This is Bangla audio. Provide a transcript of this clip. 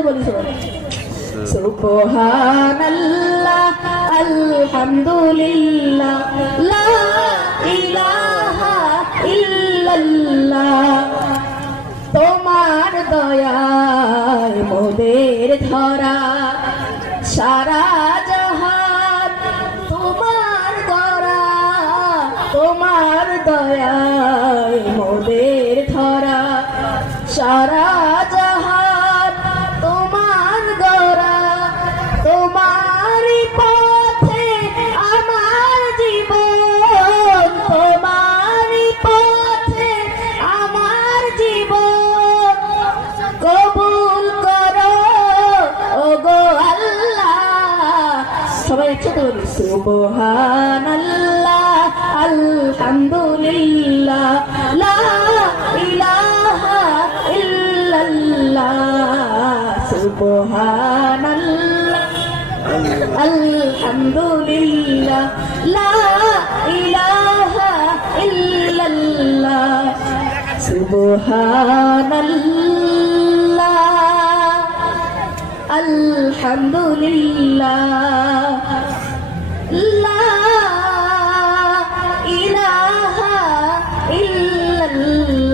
একসাথে বলি সবাই সুবহানাল্লাহ আলহামদুলিল্লাহ লা ইলাহা ইল্লাল্লাহ তোমার দয়ায় মোদের ধরা সারা জাহান তোমার ধরা তোমার দয়ায় মোদের ধরা সারা জাহান তোমার ধরা তোমারই পথে আমার জীবন তোমারই পথে আমার জীবন কবুল করো ওগো আল্লাহ সবাই একসাথে বলি সুবহানাল্লাহ আলহামদুলিল্লাহ লা ইলাহা ইল্লাল্লাহ সুবহানাল্লাহ আলহামদুলিল্লাহ লা ইলাহা ইল্লাল্লাহ সুবহানাল্লাহ আলহামদুলিল্লাহ লা ইলাহা ইল্লাল্লাহ